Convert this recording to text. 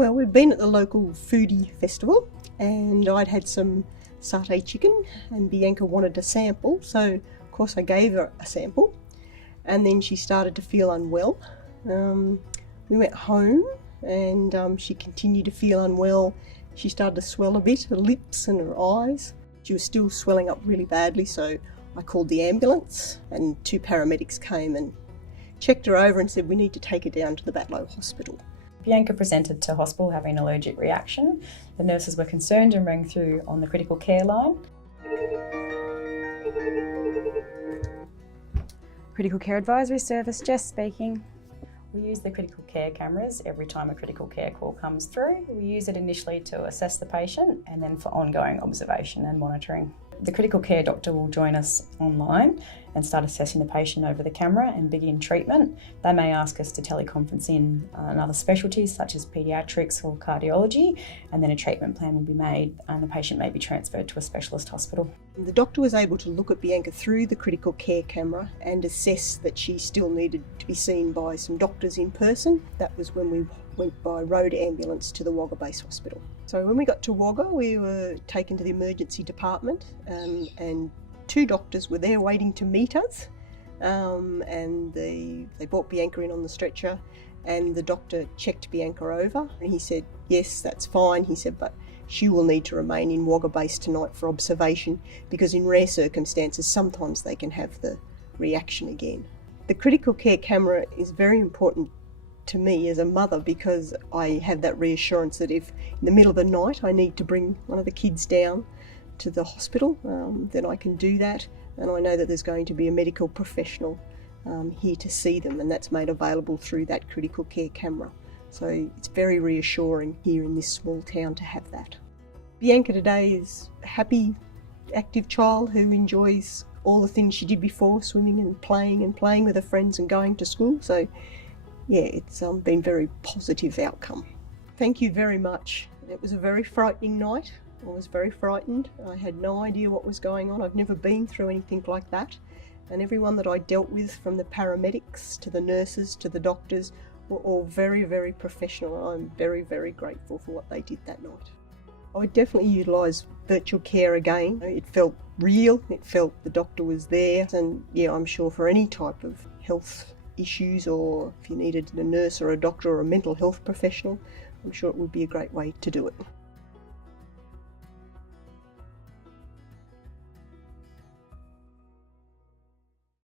Well, we've been at the local foodie festival and I'd had some satay chicken and Bianca wanted a sample, so of course I gave her a sample and then she started to feel unwell. We went home and she continued to feel unwell. She started to swell a bit, her lips and her eyes. She was still swelling up really badly, so I called the ambulance and 2 paramedics came and checked her over and said we need to take her down to the Batlow Hospital. Bianca presented to hospital having an allergic reaction. The nurses were concerned and rang through on the critical care line. Critical Care Advisory Service, Jess speaking. We use the critical care cameras every time a critical care call comes through. We use it initially to assess the patient and then for ongoing observation and monitoring. The critical care doctor will join us online and start assessing the patient over the camera and begin treatment. They may ask us to teleconference in another specialties such as paediatrics or cardiology, and then a treatment plan will be made and the patient may be transferred to a specialist hospital. The doctor was able to look at Bianca through the critical care camera and assess that she still needed to be seen by some doctors in person. That was when we went by road ambulance to the Wagga Base Hospital. So when we got to Wagga, we were taken to the emergency department and 2 doctors were there waiting to meet us, and they brought Bianca in on the stretcher and the doctor checked Bianca over and he said, yes, that's fine. He said, but she will need to remain in Wagga Base tonight for observation because in rare circumstances sometimes they can have the reaction again. The critical care camera is very important to me as a mother because I have that reassurance that if in the middle of the night I need to bring one of the kids down to the hospital, then I can do that, and I know that there's going to be a medical professional here to see them, and that's made available through that critical care camera. So it's very reassuring here in this small town to have that. Bianca today is a happy, active child who enjoys all the things she did before, swimming and playing with her friends and going to school. So yeah, it's been a very positive outcome. Thank you very much. It was a very frightening night. I was very frightened. I had no idea what was going on. I've never been through anything like that. And everyone that I dealt with, from the paramedics to the nurses to the doctors, were all very, very professional. I'm very, very grateful for what they did that night. I would definitely utilise virtual care again. It felt real, it felt the doctor was there, and yeah, I'm sure for any type of health issues, or if you needed a nurse or a doctor or a mental health professional, I'm sure it would be a great way to do it.